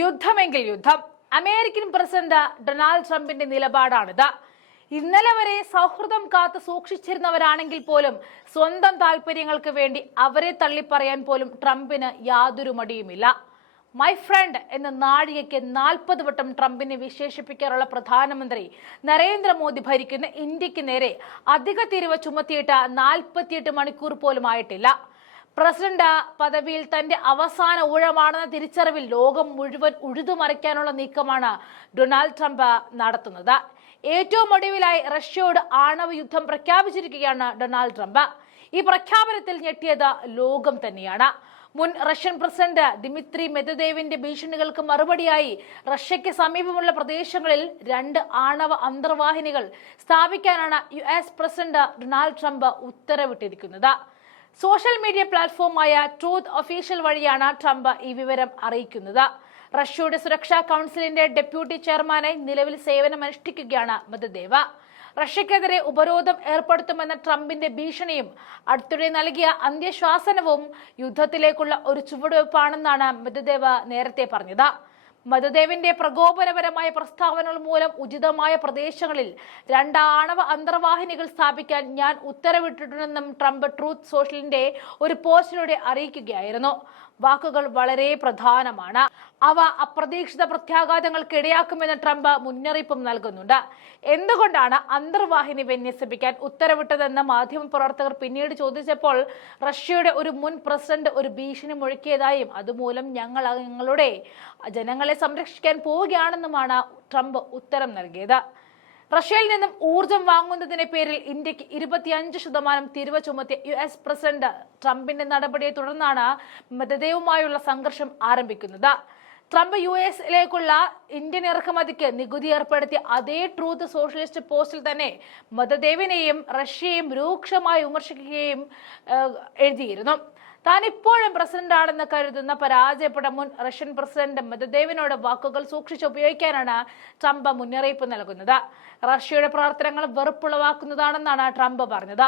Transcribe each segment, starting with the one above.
യുദ്ധമെങ്കിൽ യുദ്ധം. American president Donald ട്രംപിന്റെ നിലപാടാണിത്. ഇന്നലെ വരെ സൗഹൃദം കാത്തു സൂക്ഷിച്ചിരുന്നവരാണെങ്കിൽ പോലും സ്വന്തം താല്പര്യങ്ങൾക്ക് വേണ്ടി അവരെ തള്ളിപ്പറയാൻ പോലും ട്രംപിന് യാതൊരു മടിയുമില്ല. മൈ ഫ്രണ്ട് എന്ന നാഴികയ്ക്ക് 40 വട്ടം ട്രംപിനെ വിശേഷിപ്പിക്കാറുള്ള പ്രധാനമന്ത്രി നരേന്ദ്രമോദി ഭരിക്കുന്ന ഇന്ത്യക്ക് നേരെ അധിക തീരുവ ചുമത്തിയിട്ട് 48 മണിക്കൂർ പോലും ആയിട്ടില്ല. പ്രസിഡന്റ് പദവിയിൽ തന്റെ അവസാന ഊഴമാണെന്ന തിരിച്ചറിവിൽ ലോകം മുഴുവൻ ഉഴുതുമറിക്കാനുള്ള നീക്കമാണ് ഡൊണാൾഡ് ട്രംപ് നടത്തുന്നത്. ഏറ്റവും ഒടുവിലായി റഷ്യയോട് ആണവ യുദ്ധം പ്രഖ്യാപിച്ചിരിക്കുകയാണ് ഡൊണാൾഡ് ട്രംപ്. ഈ പ്രഖ്യാപനത്തിൽ ഞെട്ടിയത് ലോകം തന്നെയാണ്. മുൻ റഷ്യൻ പ്രസിഡന്റ് ദിമിത്രി മെദ്വദേവിന്റെ ഭീഷണികൾക്ക് മറുപടിയായി റഷ്യയ്ക്ക് സമീപമുള്ള പ്രദേശങ്ങളിൽ 2 ആണവ അന്തർവാഹിനികൾ സ്ഥാപിക്കാനാണ് US പ്രസിഡന്റ് ഡൊണാൾഡ് ട്രംപ് ഉത്തരവിട്ടിരിക്കുന്നത്. സോഷ്യൽ മീഡിയ പ്ലാറ്റ്ഫോമായ ട്രൂത്ത് ഒഫീഷ്യൽ വഴിയാണ് ട്രംപ് ഈ വിവരം അറിയിക്കുന്നത്. റഷ്യയുടെ സുരക്ഷാ കൗൺസിലിന്റെ ഡെപ്യൂട്ടി ചെയർമാനായി നിലവിൽ സേവനമനുഷ്ഠിക്കുകയാണ് മെദ്വദേവ്. റഷ്യക്കെതിരെ ഉപരോധം ഏർപ്പെടുത്തുമെന്ന ട്രംപിന്റെ ഭീഷണിയും അടുത്തിടെ നൽകിയ അന്ത്യശ്വാസനവും യുദ്ധത്തിലേക്കുള്ള ഒരു ചുവടുവയ്പ്പാണെന്നാണ് മെദ്വദേവ് നേരത്തെ പറഞ്ഞത്. മെദ്വദേവിന്റെ പ്രകോപനപരമായ പ്രസ്താവനകൾ മൂലം ഉചിതമായ പ്രദേശങ്ങളിൽ 2 ആണവ അന്തർവാഹിനികൾ സ്ഥാപിക്കാൻ ഞാൻ ഉത്തരവിട്ടിട്ടുണ്ടെന്നും ട്രംപ് ട്രൂത്ത് സോഷ്യലിന്റെ ഒരു പോസ്റ്റിലൂടെ അറിയിക്കുകയായിരുന്നു. വാക്കുകൾ വളരെ പ്രധാനമാണ്. അവ അപ്രതീക്ഷിത പ്രത്യാഘാതങ്ങൾക്ക് ഇടയാക്കുമെന്ന് ട്രംപ് മുന്നറിയിപ്പും നൽകുന്നുണ്ട്. എന്തുകൊണ്ടാണ് അന്തർവാഹിനി വിന്യസിപ്പിക്കാൻ ഉത്തരവിട്ടതെന്ന് മാധ്യമപ്രവർത്തകർ പിന്നീട് ചോദിച്ചപ്പോൾ റഷ്യയുടെ ഒരു മുൻ പ്രസിഡന്റ് ഒരു ഭീഷണി മുഴക്കിയതായും അതുമൂലം ഞങ്ങളുടെ ജനങ്ങളെ സംരക്ഷിക്കാൻ പോവുകയാണെന്നുമാണ് ട്രംപ് ഉത്തരം നൽകിയത്. റഷ്യയിൽ നിന്നും ഊർജം വാങ്ങുന്നതിന്റെ പേരിൽ ഇന്ത്യക്ക് 25% തീരുവ ചുമത്തിയ US പ്രസിഡന്റ് ട്രംപിന്റെ നടപടിയെ തുടർന്നാണ് മെദ്വദേവുമായുള്ള സംഘർഷം ആരംഭിക്കുന്നത്. ട്രംപ് US-ലേക്കുള്ള ഇന്ത്യൻ ഇറക്കുമതിക്ക് നികുതി ഏർപ്പെടുത്തിയ അതേ ട്രൂത്ത് സോഷ്യലിസ്റ്റ് പോസ്റ്റിൽ തന്നെ മെദ്വദേവിനെയും റഷ്യയെയും രൂക്ഷമായി വിമർശിക്കുകയും എഴുതിയിരുന്നു. താൻ ഇപ്പോഴും പ്രസിഡന്റാണെന്ന് കരുതുന്ന പരാജയപ്പെട്ട മുൻ റഷ്യൻ പ്രസിഡന്റ് മെദ്വദേവിനോട് വാക്കുകൾ സൂക്ഷിച്ച് ഉപയോഗിക്കാനാണ് ട്രംപ് മുന്നറിയിപ്പ് നൽകുന്നത്. റഷ്യയുടെ പ്രവർത്തനങ്ങൾ വെറുപ്പുളവാക്കുന്നതാണെന്നാണ് ട്രംപ് പറഞ്ഞത്.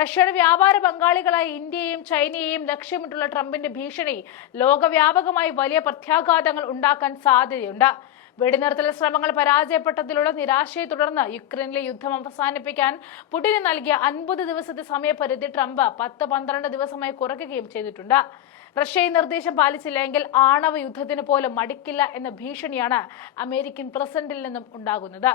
റഷ്യയുടെ വ്യാപാര പങ്കാളികളായ ഇന്ത്യയെയും ചൈനയെയും ലക്ഷ്യമിട്ടുള്ള ട്രംപിന്റെ ഭീഷണി ലോകവ്യാപകമായി വലിയ പ്രത്യാഘാതങ്ങൾ ഉണ്ടാക്കാൻ സാധ്യതയുണ്ട്. വെടിനിർത്തൽ ശ്രമങ്ങൾ പരാജയപ്പെട്ടതിലുള്ള നിരാശയെ തുടർന്ന് യുക്രൈനിലെ യുദ്ധം അവസാനിപ്പിക്കാൻ പുടിന് നൽകിയ 50 ദിവസത്തെ സമയപരിധി ട്രംപ് 10-12 ദിവസമായി കുറയ്ക്കുകയും ചെയ്തിട്ടുണ്ട്. റഷ്യ ഈ നിർദ്ദേശം പാലിച്ചില്ലെങ്കിൽ ആണവ യുദ്ധത്തിന് പോലും മടിക്കില്ല എന്ന ഭീഷണിയാണ് അമേരിക്കൻ പ്രസിഡന്റിൽ നിന്നും ഉണ്ടാകുന്നത്.